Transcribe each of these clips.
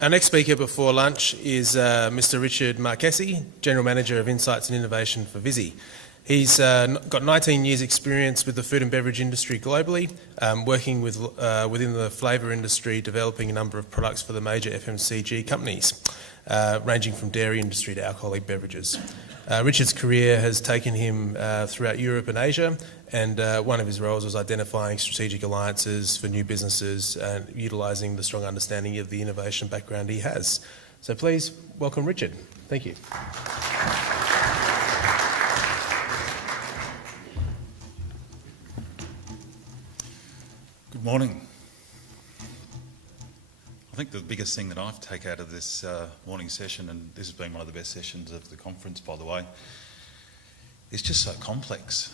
Our next speaker before lunch is Mr. Richard Macchiesi, General Manager of Insights and Innovation for VISY. He's got 19 years' experience with the food and beverage industry globally, working within the flavour industry, developing a number of products for the major FMCG companies, ranging from dairy industry to alcoholic beverages. Richard's career has taken him throughout Europe and Asia, and one of his roles was identifying strategic alliances for new businesses and utilising the strong understanding of the innovation background he has. So please welcome Richard. Thank you. Good morning. I think the biggest thing that I've taken out of this morning session, and this has been one of the best sessions of the conference, by the way, is just so complex.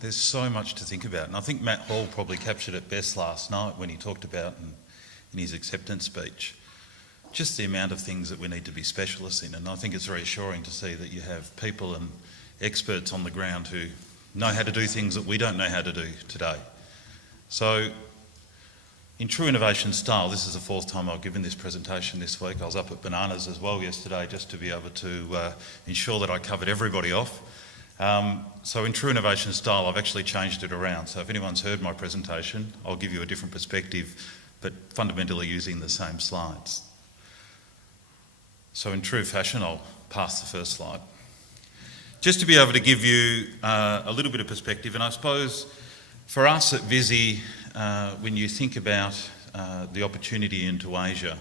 There's so much to think about, and I think Matt Hall probably captured it best last night when he talked about in his acceptance speech, just the amount of things that we need to be specialists in. And I think it's reassuring to see that you have people and experts on the ground who know how to do things that we don't know how to do today. So, in true innovation style, this is the fourth time I've given this presentation this week. I was up at Bananas as well yesterday just to be able to ensure that I covered everybody off. So in true innovation style, I've actually changed it around. So if anyone's heard my presentation, I'll give you a different perspective, but fundamentally using the same slides. So in true fashion, I'll pass the first slide. Just to be able to give you a little bit of perspective, and I suppose for us at VISY, when you think about the opportunity into Asia,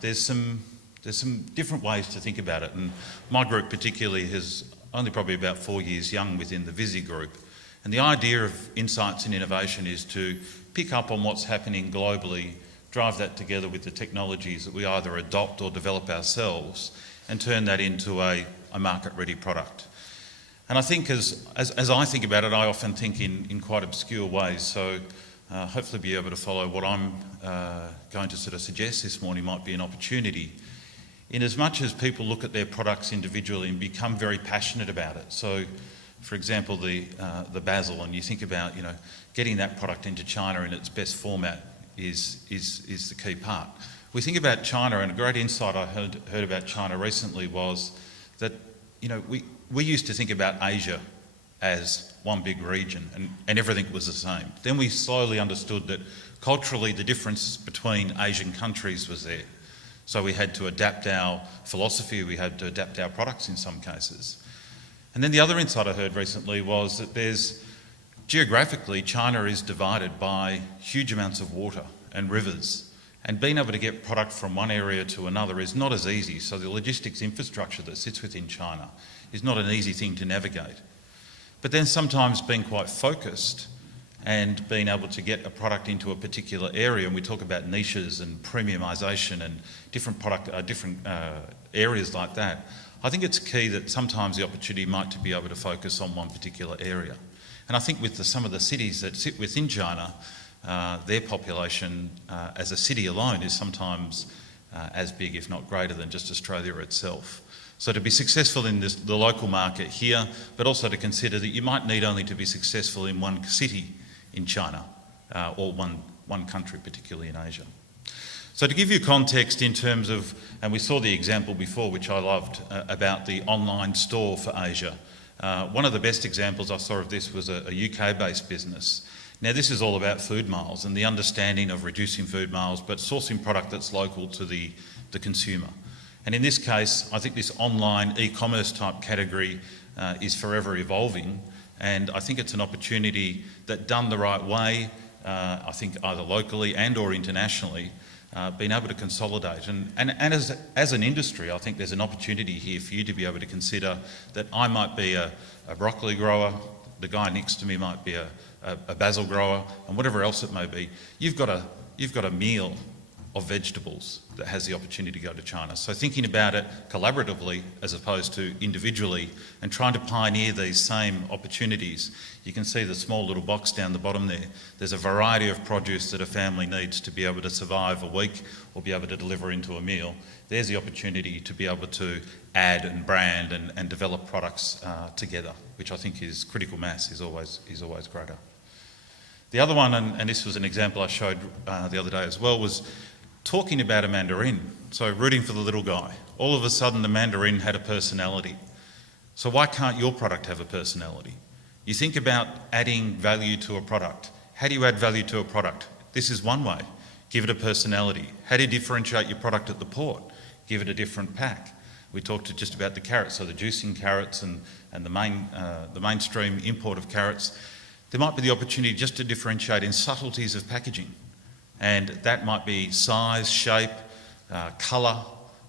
there's some different ways to think about it, and my group particularly is only probably about 4 years young within the VISY group, and the idea of insights and innovation is to pick up on what's happening globally, drive that together with the technologies that we either adopt or develop ourselves, and turn that into a market-ready product. And I think as I think about it, I often think in quite obscure ways, so hopefully be able to follow what I'm going to sort of suggest this morning might be an opportunity. In as much as people look at their products individually and become very passionate about it. So, for example, the basil, and you think about getting that product into China in its best format is the key part. We think about China, and a great insight I heard about China recently was that we used to think about Asia as one big region and everything was the same. Then we slowly understood that culturally the difference between Asian countries was there. So we had to adapt our philosophy, we had to adapt our products in some cases. And then the other insight I heard recently was that geographically, China is divided by huge amounts of water and rivers, and being able to get product from one area to another is not as easy. So the logistics infrastructure that sits within China is not an easy thing to navigate. But then sometimes being quite focused and being able to get a product into a particular area, and we talk about niches and premiumisation and different areas like that, I think it's key that sometimes the opportunity might to be able to focus on one particular area. And I think with some of the cities that sit within China, their population as a city alone is sometimes as big, if not greater, than just Australia itself. So to be successful in the local market here, but also to consider that you might need only to be successful in one city in China, or one country, particularly in Asia. So to give you context in terms of, and we saw the example before, which I loved, about the online store for Asia. One of the best examples I saw of this was a UK-based business. Now this is all about food miles and the understanding of reducing food miles, but sourcing product that's local to the consumer. And in this case, I think this online e-commerce type category is forever evolving, and I think it's an opportunity that done the right way, I think either locally and or internationally, being able to consolidate. And as an industry, I think there's an opportunity here for you to be able to consider that I might be a broccoli grower, the guy next to me might be a basil grower, and whatever else it may be. You've got a meal of vegetables that has the opportunity to go to China. So thinking about it collaboratively as opposed to individually and trying to pioneer these same opportunities. You can see the small little box down the bottom there. There's a variety of produce that a family needs to be able to survive a week or be able to deliver into a meal. There's the opportunity to be able to add and brand and develop products together, which I think is critical mass is always greater. The other one, and this was an example I showed the other day as well, was talking about a mandarin, so rooting for the little guy. All of a sudden the mandarin had a personality. So why can't your product have a personality? You think about adding value to a product. How do you add value to a product? This is one way. Give it a personality. How do you differentiate your product at the port? Give it a different pack. We talked just about the carrots, so the juicing carrots and the mainstream import of carrots. There might be the opportunity just to differentiate in subtleties of packaging, and that might be size, shape, colour,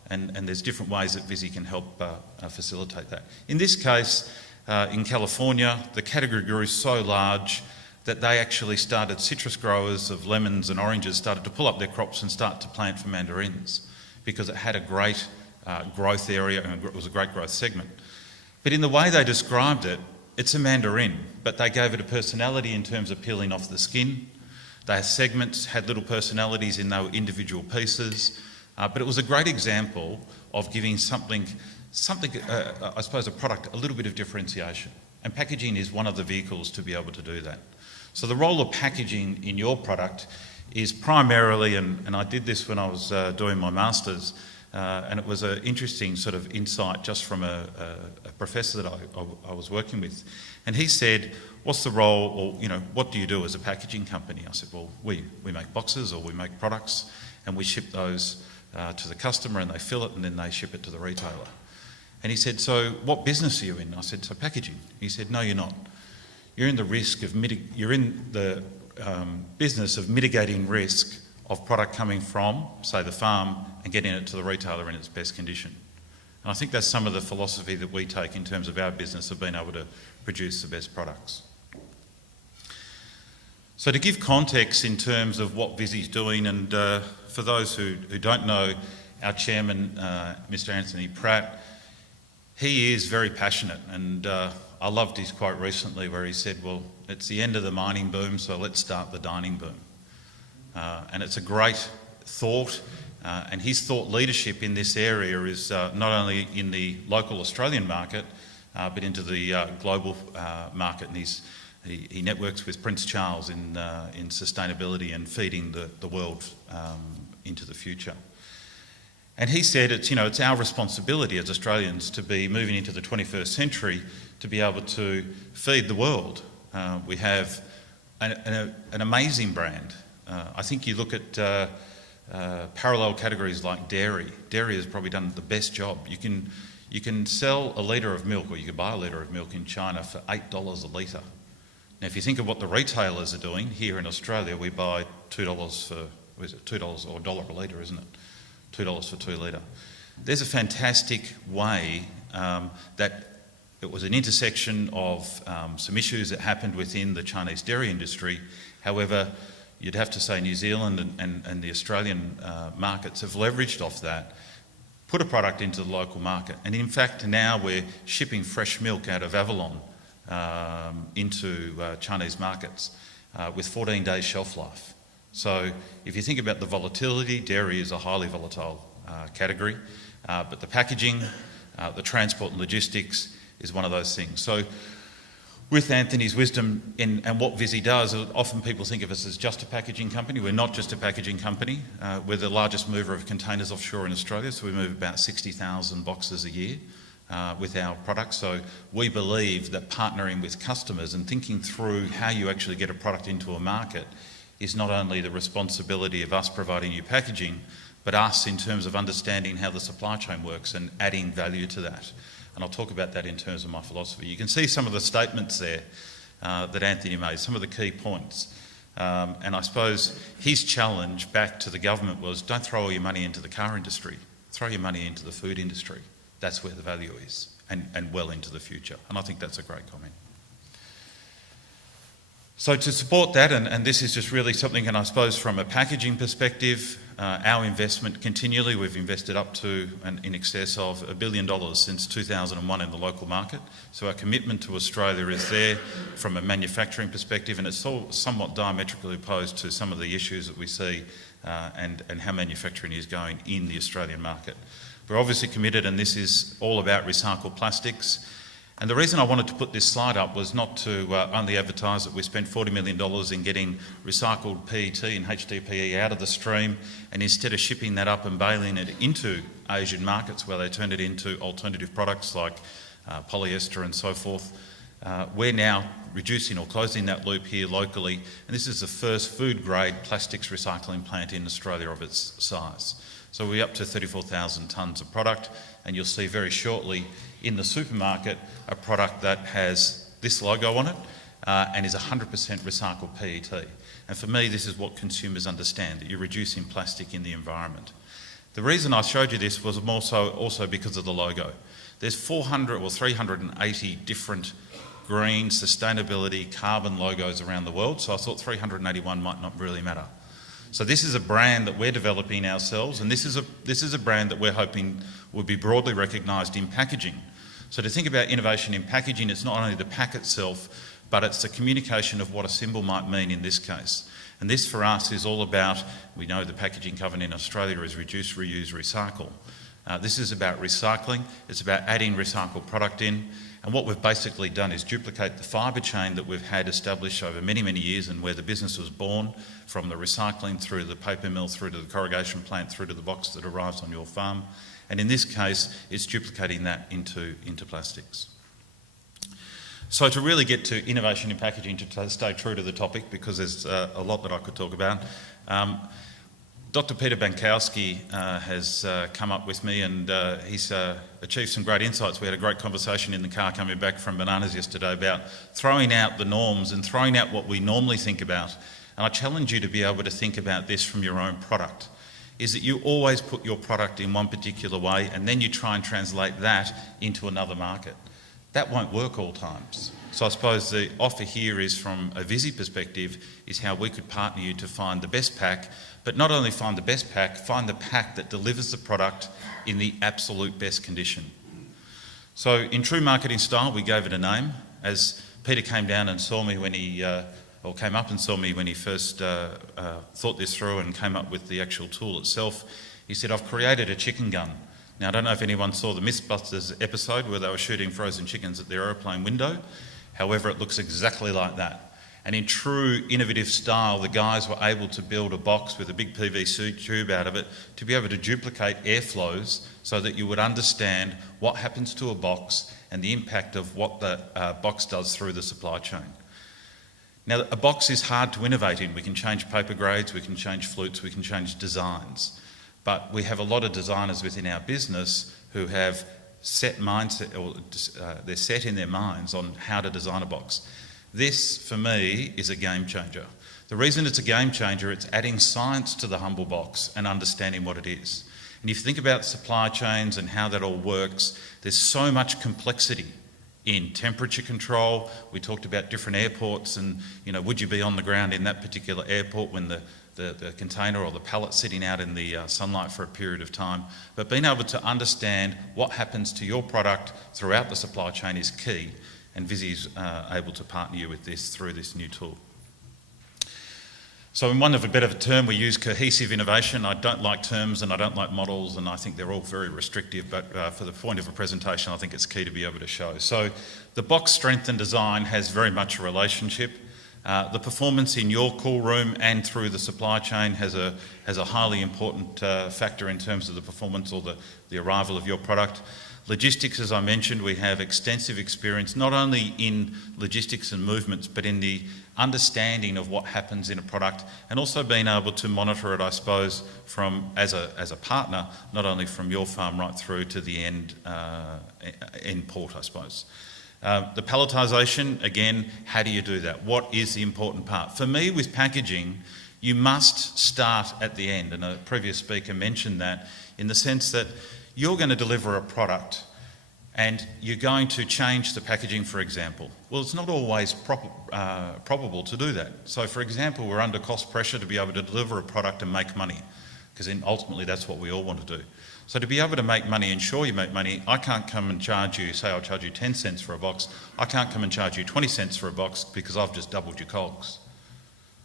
and there's different ways that VISY can help facilitate that. In this case, in California, the category grew so large that they actually started, citrus growers of lemons and oranges started to pull up their crops and start to plant for mandarins because it had a great growth area and it was a great growth segment. But in the way they described it, it's a mandarin, but they gave it a personality in terms of peeling off the skin. Their segments had little personalities in their individual pieces, but it was a great example of giving something, I suppose, a product, a little bit of differentiation. And packaging is one of the vehicles to be able to do that. So the role of packaging in your product is primarily, and I did this when I was doing my master's, and it was an interesting sort of insight just from a professor that I was working with. And he said, what's the role, or what do you do as a packaging company? I said, well, we make boxes or we make products and we ship those to the customer and they fill it and then they ship it to the retailer. And he said, so what business are you in? I said, so packaging. He said, no, you're not. You're in the business of mitigating risk of product coming from, say, the farm and getting it to the retailer in its best condition. And I think that's some of the philosophy that we take in terms of our business of being able to produce the best products. So to give context in terms of what VISY is doing, and for those who don't know, our chairman, Mr. Anthony Pratt, he is very passionate, and I loved his quote recently where he said, well, it's the end of the mining boom, so let's start the dining boom. And it's a great thought, and his thought leadership in this area is not only in the local Australian market, but into the global market. And he networks with Prince Charles in sustainability and feeding the world into the future. And he said it's our responsibility as Australians to be moving into the 21st century to be able to feed the world. We have an amazing brand. I think you look at parallel categories like dairy. Dairy has probably done the best job. You can sell a litre of milk, or you can buy a litre of milk in China for $8 a litre. Now, if you think of what the retailers are doing here in Australia, we buy $2 for, what is it, $2 or $1 a litre, isn't it? $2 for 2 litre. There's a fantastic way that it was an intersection of some issues that happened within the Chinese dairy industry. However, you'd have to say New Zealand and the Australian markets have leveraged off that, put a product into the local market. And in fact, now we're shipping fresh milk out of Avalon into Chinese markets with 14 days shelf life. So if you think about the volatility, dairy is a highly volatile category, but the packaging, the transport and logistics is one of those things. So with Anthony's wisdom and what VISY does, often people think of us as just a packaging company. We're not just a packaging company. We're the largest mover of containers offshore in Australia, so we move about 60,000 boxes a year with our products. So we believe that partnering with customers and thinking through how you actually get a product into a market is not only the responsibility of us providing you packaging, but us in terms of understanding how the supply chain works and adding value to that. And I'll talk about that in terms of my philosophy. You can see some of the statements there that Anthony made, some of the key points. And I suppose his challenge back to the government was, don't throw all your money into the car industry, throw your money into the food industry. That's where the value is, and well into the future. And I think that's a great comment. So to support that, and this is just really something, and I suppose from a packaging perspective, our investment continually, we've invested up to and in excess of $1 billion since 2001 in the local market. So our commitment to Australia is there from a manufacturing perspective, and it's somewhat diametrically opposed to some of the issues that we see and how manufacturing is going in the Australian market. We're obviously committed, and this is all about recycled plastics. And the reason I wanted to put this slide up was not to only advertise that we spent $40 million in getting recycled PET and HDPE out of the stream, and instead of shipping that up and bailing it into Asian markets where they turned it into alternative products like polyester and so forth, we're now reducing or closing that loop here locally, and this is the first food-grade plastics recycling plant in Australia of its size. So we're up to 34,000 tonnes of product, and you'll see very shortly in the supermarket a product that has this logo on it and is 100% recycled PET. And for me, this is what consumers understand, that you're reducing plastic in the environment. The reason I showed you this was more so also because of the logo. There's 400 or 380 different green, sustainability, carbon logos around the world, so I thought 381 might not really matter. So this is a brand that we're developing ourselves, and this is a brand that we're hoping will be broadly recognised in packaging. So to think about innovation in packaging, it's not only the pack itself, but it's the communication of what a symbol might mean in this case. And this for us is all about, we know the packaging covenant in Australia is reduce, reuse, recycle. This is about recycling, it's about adding recycled product in, and what we've basically done is duplicate the fibre chain that we've had established over many, many years, and where the business was born, from the recycling through to the paper mill, through to the corrugation plant, through to the box that arrives on your farm. And in this case, it's duplicating that into plastics. So to really get to innovation in packaging, to stay true to the topic, because there's a lot that I could talk about, Dr. Peter Bankowski has come up with me, and he's achieved some great insights. We had a great conversation in the car coming back from Bananas yesterday about throwing out the norms and throwing out what we normally think about. And I challenge you to be able to think about this from your own product, is that you always put your product in one particular way and then you try and translate that into another market. That won't work all times. So I suppose the offer here is, from a VISY perspective, is how we could partner you to find the best pack, but not only find the best pack, find the pack that delivers the product in the absolute best condition. So in true marketing style, we gave it a name. As Peter came down and saw me when he, or came up and saw me when he first thought this through and came up with the actual tool itself, he said, "I've created a chicken gun." Now, I don't know if anyone saw the Mythbusters episode where they were shooting frozen chickens at their aeroplane window. However, it looks exactly like that. And in true innovative style, the guys were able to build a box with a big PVC tube out of it to be able to duplicate airflows so that you would understand what happens to a box and the impact of what the box does through the supply chain. Now, a box is hard to innovate in. We can change paper grades, we can change flutes, we can change designs. But we have a lot of designers within our business who have set mindset, or they're set in their minds on how to design a box. This, for me, is a game changer. The reason it's a game changer, it's adding science to the humble box and understanding what it is. And if you think about supply chains and how that all works, there's so much complexity in temperature control. We talked about different airports and, would you be on the ground in that particular airport when the container or the pallet sitting out in the sunlight for a period of time. But being able to understand what happens to your product throughout the supply chain is key, and VISY is able to partner you with this through this new tool. So in one of a better term, we use cohesive innovation. I don't like terms and I don't like models, and I think they're all very restrictive, but for the point of a presentation, I think it's key to be able to show. So the box strength and design has very much a relationship. The performance in your cool room and through the supply chain has a highly important factor in terms of the performance or the arrival of your product. Logistics, as I mentioned, we have extensive experience not only in logistics and movements, but in the understanding of what happens in a product, and also being able to monitor it, I suppose, from as a partner, not only from your farm right through to the end port, I suppose. The palletisation, again, how do you do that? What is the important part? For me, with packaging, you must start at the end, and a previous speaker mentioned that, in the sense that you're going to deliver a product and you're going to change the packaging, for example. Well, it's not always probable to do that. So, for example, we're under cost pressure to be able to deliver a product and make money, because ultimately that's what we all want to do. So to be able to make money, ensure you make money, I can't come and charge you, say I'll charge you 10 cents for a box, I can't come and charge you 20 cents for a box because I've just doubled your cogs.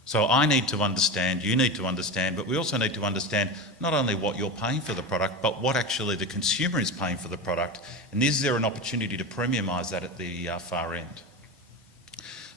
So I need to understand, you need to understand, but we also need to understand not only what you're paying for the product, but what actually the consumer is paying for the product, and is there an opportunity to premiumise that at the far end?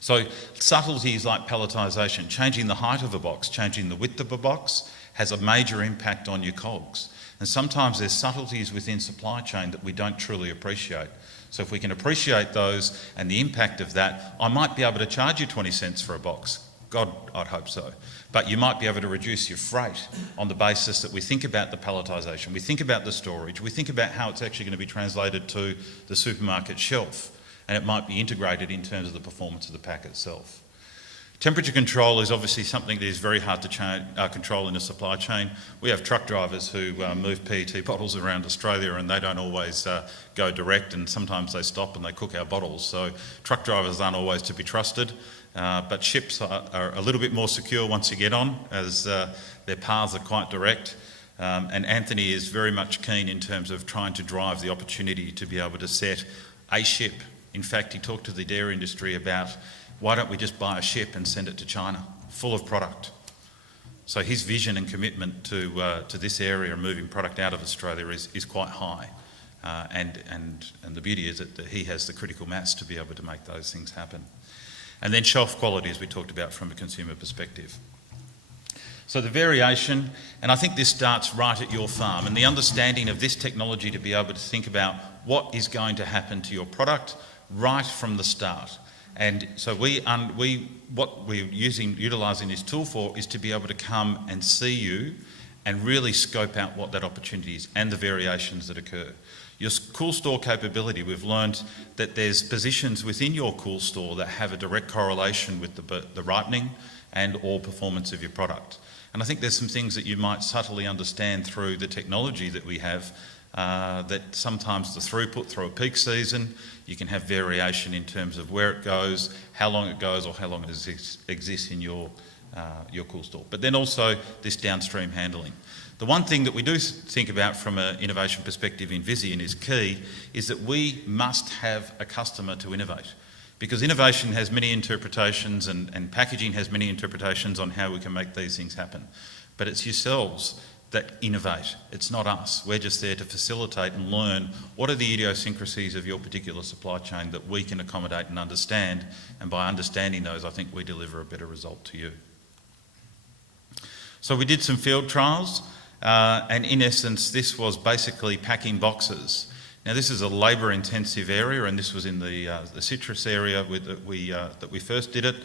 So subtleties like palletisation, changing the height of a box, changing the width of a box, has a major impact on your COGS. And sometimes there's subtleties within supply chain that we don't truly appreciate. So if we can appreciate those and the impact of that, I might be able to charge you 20 cents for a box. God, I'd hope so. But you might be able to reduce your freight on the basis that we think about the palletisation, we think about the storage, we think about how it's actually going to be translated to the supermarket shelf, and it might be integrated in terms of the performance of the pack itself. Temperature control is obviously something that is very hard to control in a supply chain. We have truck drivers who move PET bottles around Australia, and they don't always go direct, and sometimes they stop and they cook our bottles. So truck drivers aren't always to be trusted, but ships are a little bit more secure once you get on, as their paths are quite direct. And Anthony is very much keen in terms of trying to drive the opportunity to be able to set a ship. In fact, he talked to the dairy industry about, why don't we just buy a ship and send it to China, full of product? So his vision and commitment to this area and moving product out of Australia is quite high. And the beauty is that he has the critical mass to be able to make those things happen. And then shelf quality, as we talked about from a consumer perspective. So the variation, and I think this starts right at your farm, and the understanding of this technology to be able to think about what is going to happen to your product right from the start. And so what we're utilising this tool for is to be able to come and see you and really scope out what that opportunity is and the variations that occur. Your cool store capability, we've learned that there's positions within your cool store that have a direct correlation with the ripening and or performance of your product. And I think there's some things that you might subtly understand through the technology that we have, that sometimes the throughput through a peak season, you can have variation in terms of where it goes, how long it goes, or how long it exists in your cool store. But then also this downstream handling. The one thing that we do think about from an innovation perspective in VISY and is key is that we must have a customer to innovate, because innovation has many interpretations and packaging has many interpretations on how we can make these things happen. But it's yourselves that innovate. It's not us. We're just there to facilitate and learn what are the idiosyncrasies of your particular supply chain that we can accommodate and understand, and by understanding those, I think we deliver a better result to you. So we did some field trials, and in essence, this was basically packing boxes. Now, this is a labour-intensive area, and this was in the citrus area that we first did it.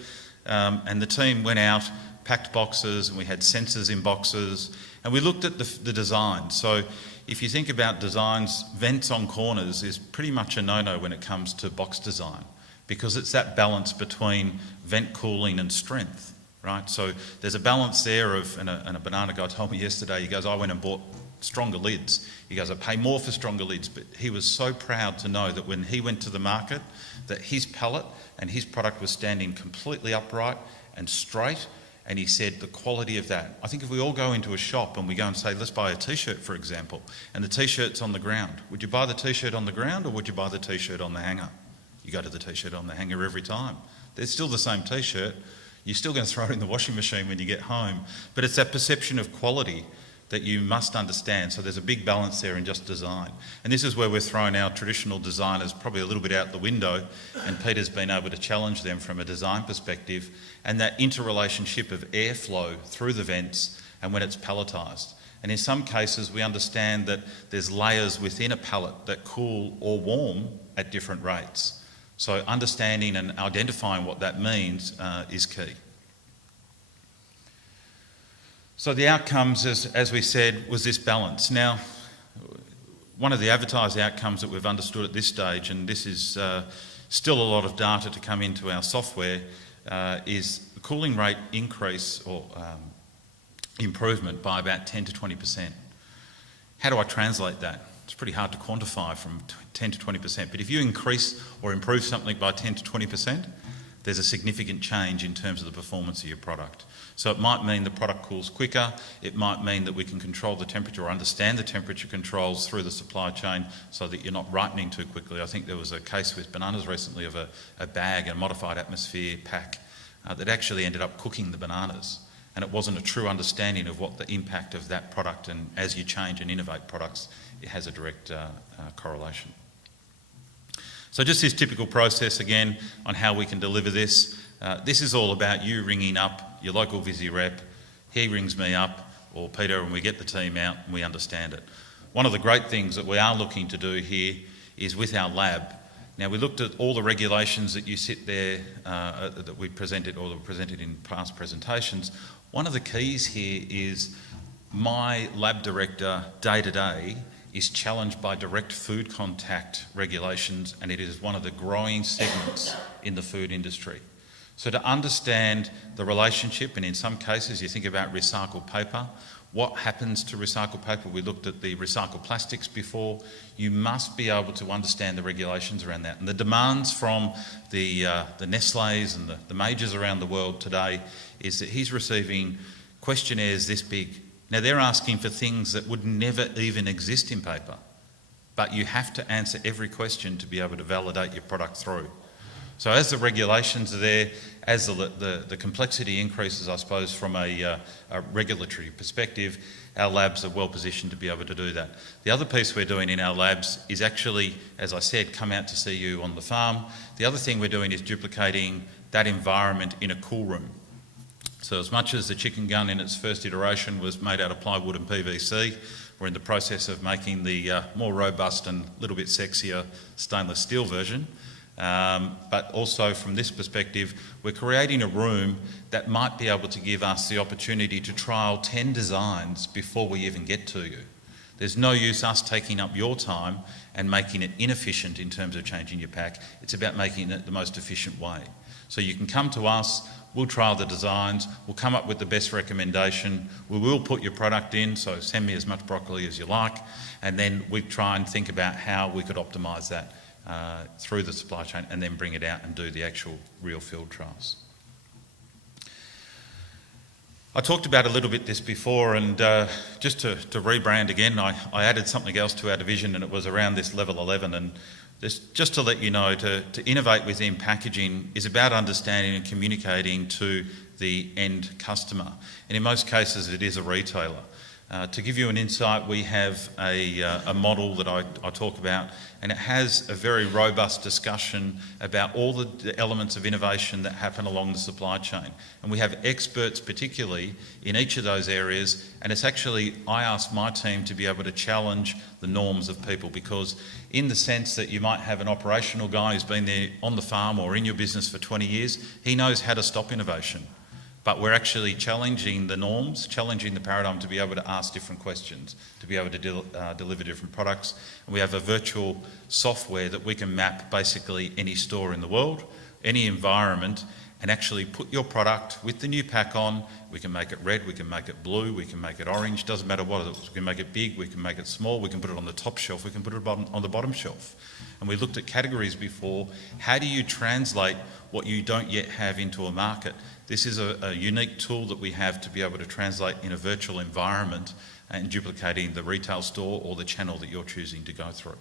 And the team went out, packed boxes, and we had sensors in boxes, and we looked at the design. So if you think about designs, vents on corners is pretty much a no-no when it comes to box design, because it's that balance between vent cooling and strength. Right, so there's a balance there and a banana guy told me yesterday, he goes, I went and bought stronger lids. He goes, I pay more for stronger lids, but he was so proud to know that when he went to the market, that his pallet and his product was standing completely upright and straight, and he said the quality of that. I think if we all go into a shop and we go and say, let's buy a t-shirt, for example, and the t-shirt's on the ground, would you buy the t-shirt on the ground or would you buy the t-shirt on the hanger? You go to the t-shirt on the hanger every time. It's still the same t-shirt. You're still going to throw it in the washing machine when you get home. But it's that perception of quality that you must understand. So there's a big balance there in just design. And this is where we're throwing our traditional designers probably a little bit out the window, and Peter's been able to challenge them from a design perspective, and that interrelationship of airflow through the vents and when it's palletised. And in some cases, we understand that there's layers within a pallet that cool or warm at different rates. So understanding and identifying what that means is key. So the outcomes, as we said, was this balance. Now, one of the advertised outcomes that we've understood at this stage, and this is still a lot of data to come into our software, is the cooling rate increase or improvement by about 10 to 20%. How do I translate that? It's pretty hard to quantify from 10 to 20%, but if you increase or improve something by 10 to 20%, there's a significant change in terms of the performance of your product. So it might mean the product cools quicker, it might mean that we can control the temperature or understand the temperature controls through the supply chain so that you're not ripening too quickly. I think there was a case with bananas recently of a bag, a modified atmosphere pack, that actually ended up cooking the bananas. And it wasn't a true understanding of what the impact of that product, and as you change and innovate products, it has a direct correlation. So just this typical process again on how we can deliver this. This is all about you ringing up your local VISY rep, he rings me up, or Peter, and we get the team out and we understand it. One of the great things that we are looking to do here is with our lab. Now, we looked at all the regulations that you sit there, that we presented or that were presented in past presentations. One of the keys here is my lab director day to day is challenged by direct food contact regulations, and it is one of the growing segments in the food industry. So to understand the relationship, and in some cases you think about recycled paper, what happens to recycled paper? We looked at the recycled plastics before. You must be able to understand the regulations around that. And the demands from the Nestle's and the majors around the world today is that he's receiving questionnaires this big. Now, they're asking for things that would never even exist in paper, but you have to answer every question to be able to validate your product through. So as the regulations are there, as the complexity increases, I suppose, from a regulatory perspective, our labs are well positioned to be able to do that. The other piece we're doing in our labs is actually, as I said, come out to see you on the farm. The other thing we're doing is duplicating that environment in a cool room. So as much as the chicken gun in its first iteration was made out of plywood and PVC, we're in the process of making the more robust and a little bit sexier stainless steel version. But also from this perspective, we're creating a room that might be able to give us the opportunity to trial 10 designs before we even get to you. There's no use us taking up your time and making it inefficient in terms of changing your pack. It's about making it the most efficient way. So you can come to us, we'll trial the designs, we'll come up with the best recommendation, we will put your product in, so send me as much broccoli as you like, and then we try and think about how we could optimise that through the supply chain and then bring it out and do the actual real field trials. I talked about a little bit this before, and just to rebrand again, I added something else to our division, and it was around this level 11. And just to let you know, to innovate within packaging is about understanding and communicating to the end customer. And in most cases, it is a retailer. To give you an insight, we have a model that I talk about, and it has a very robust discussion about all the elements of innovation that happen along the supply chain. And we have experts particularly in each of those areas, and it's actually, I ask my team to be able to challenge the norms of people, because in the sense that you might have an operational guy who's been there on the farm or in your business for 20 years, he knows how to stop innovation. But we're actually challenging the norms, challenging the paradigm to be able to ask different questions, to be able to deliver different products. And we have a virtual software that we can map basically any store in the world, any environment, and actually put your product with the new pack on. We can make it red, we can make it blue, we can make it orange, doesn't matter what it is. We can make it big, we can make it small, we can put it on the top shelf, we can put it on the bottom shelf. And we looked at categories before. How do you translate what you don't yet have into a market? This is a unique tool that we have to be able to translate in a virtual environment and duplicating the retail store or the channel that you're choosing to go through.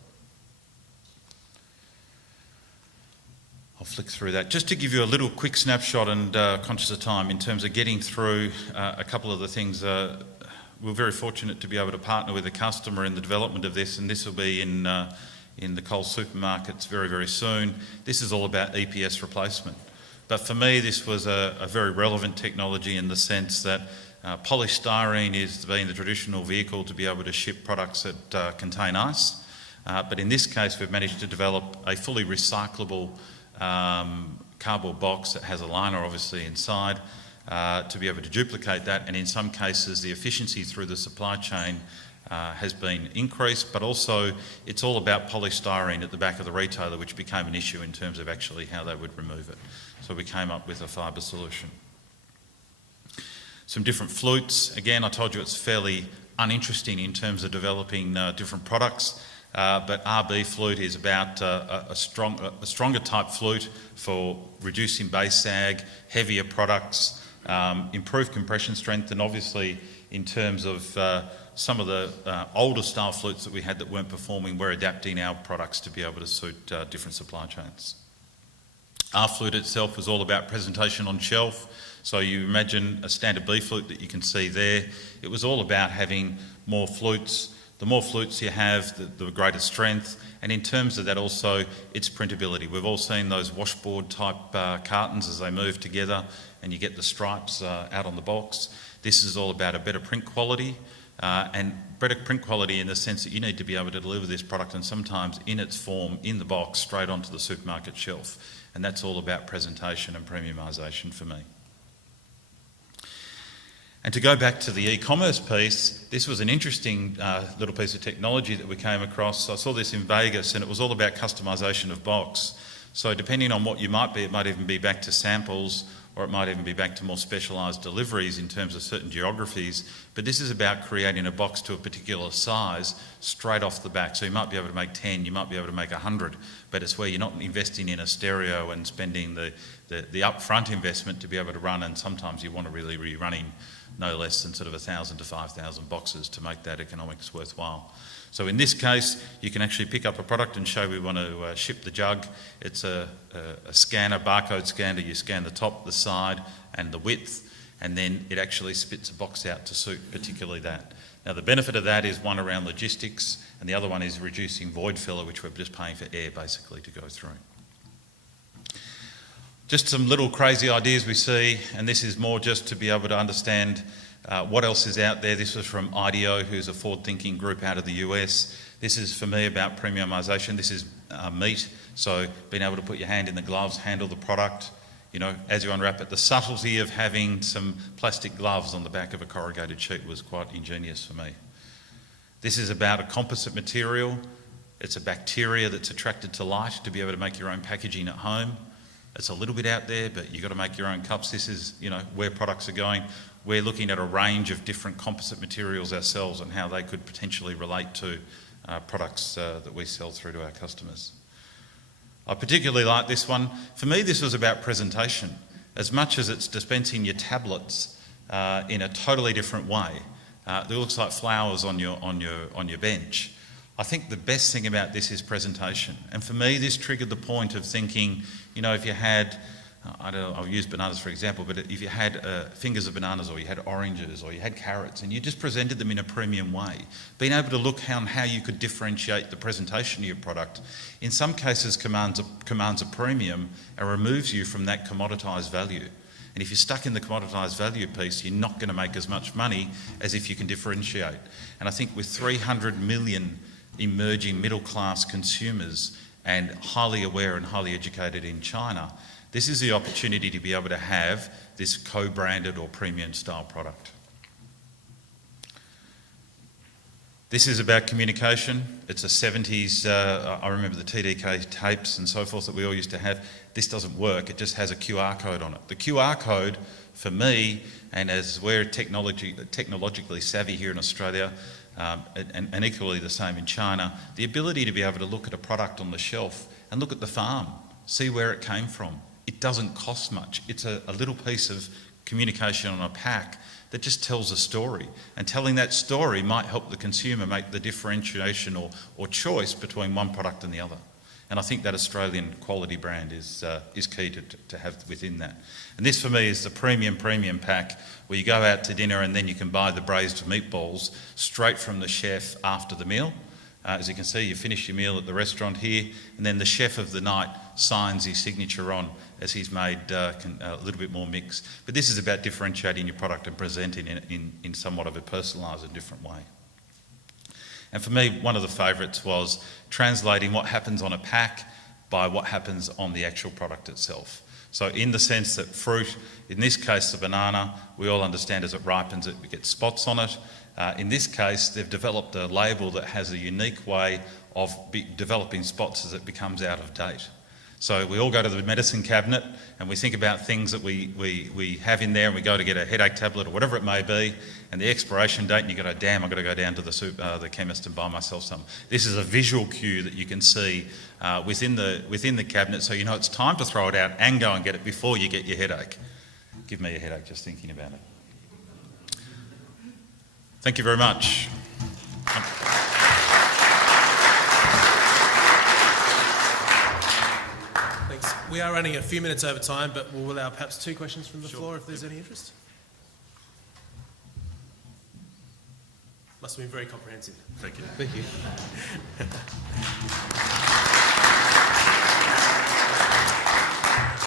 I'll flick through that. Just to give you a little quick snapshot, and conscious of time, in terms of getting through a couple of the things. We're very fortunate to be able to partner with a customer in the development of this, and this will be in the Coles supermarkets very, very soon. This is all about EPS replacement. But for me, this was a very relevant technology in the sense that polystyrene is being the traditional vehicle to be able to ship products that contain ice. But in this case, we've managed to develop a fully recyclable cardboard box that has a liner obviously inside to be able to duplicate that. And in some cases, the efficiency through the supply chain has been increased, but also it's all about polystyrene at the back of the retailer, which became an issue in terms of actually how they would remove it. So we came up with a fibre solution. Some different flutes. Again, I told you it's fairly uninteresting in terms of developing different products, but RB flute is about a stronger type flute for reducing base sag, heavier products, improved compression strength, and obviously in terms of some of the older style flutes that we had that weren't performing, we're adapting our products to be able to suit different supply chains. Our flute itself was all about presentation on shelf. So you imagine a standard B flute that you can see there. It was all about having more flutes. The more flutes you have, the greater strength. And in terms of that also, it's printability. We've all seen those washboard type cartons as they move together and you get the stripes out on the box. This is all about a better print quality and better print quality in the sense that you need to be able to deliver this product and sometimes in its form, in the box, straight onto the supermarket shelf. And that's all about presentation and premiumisation for me. And to go back to the e-commerce piece, this was an interesting little piece of technology that we came across. I saw this in Vegas and it was all about customisation of box. So depending on what you might be, it might even be back to samples or it might even be back to more specialised deliveries in terms of certain geographies. But this is about creating a box to a particular size straight off the back. So you might be able to make 10, you might be able to make 100, but it's where you're not investing in a stereo and spending the upfront investment to be able to run, and sometimes you want to really be running no less than sort of 1,000 to 5,000 boxes to make that economics worthwhile. So in this case, you can actually pick up a product and show we want to ship the jug. It's a scanner, barcode scanner. You scan the top, the side and the width, and then it actually spits a box out to suit particularly that. Now the benefit of that is one around logistics and the other one is reducing void filler, which we're just paying for air basically to go through. Just some little crazy ideas we see, and this is more just to be able to understand what else is out there. This was from IDEO, who's a forward-thinking group out of the US. This is, for me, about premiumisation. This is meat, so being able to put your hand in the gloves, handle the product, you know, as you unwrap it. The subtlety of having some plastic gloves on the back of a corrugated sheet was quite ingenious for me. This is about a composite material. It's a bacteria that's attracted to light to be able to make your own packaging at home. It's a little bit out there, but you've got to make your own cups. This is, you know, where products are going. We're looking at a range of different composite materials ourselves and how they could potentially relate to products that we sell through to our customers. I particularly like this one. For me, this was about presentation. As much as it's dispensing your tablets in a totally different way, it looks like flowers on your bench. I think the best thing about this is presentation. And for me, this triggered the point of thinking, you know, if you had, I don't know, I'll use bananas for example, but if you had fingers of bananas or you had oranges or you had carrots and you just presented them in a premium way, being able to look how you could differentiate the presentation of your product, in some cases commands a premium and removes you from that commoditised value. And if you're stuck in the commoditised value piece, you're not going to make as much money as if you can differentiate. And I think with 300 million emerging middle-class consumers and highly aware and highly educated in China, this is the opportunity to be able to have this co-branded or premium style product. This is about communication. It's a 70s, I remember the TDK tapes and so forth that we all used to have. This doesn't work, it just has a QR code on it. The QR code, for me, and as we're technologically savvy here in Australia, and equally the same in China, the ability to be able to look at a product on the shelf and look at the farm, see where it came from. It doesn't cost much. It's a little piece of communication on a pack that just tells a story. And telling that story might help the consumer make the differentiation or choice between one product and the other. And I think that Australian quality brand is key to have within that. And this for me is the premium pack where you go out to dinner and then you can buy the braised meatballs straight from the chef after the meal. As you can see, you finish your meal at the restaurant here and then the chef of the night signs his signature on as he's made a little bit more mix. But this is about differentiating your product and presenting it in somewhat of a personalised and different way. And for me, one of the favourites was translating what happens on a pack by what happens on the actual product itself. So in the sense that fruit, in this case the banana, we all understand as it ripens it gets spots on it. In this case, they've developed a label that has a unique way of developing spots as it becomes out of date. So we all go to the medicine cabinet and we think about things that we have in there and we go to get a headache tablet or whatever it may be, and the expiration date and you go, damn, I've got to go down to the chemist and buy myself some. This is a visual cue that you can see within the cabinet, so you know it's time to throw it out and go and get it before you get your headache. Give me a headache just thinking about it. Thank you very much. We are running a few minutes over time, but we'll allow perhaps 2 questions from the floor if there's any interest. Must have been very comprehensive. Thank you. Thank you.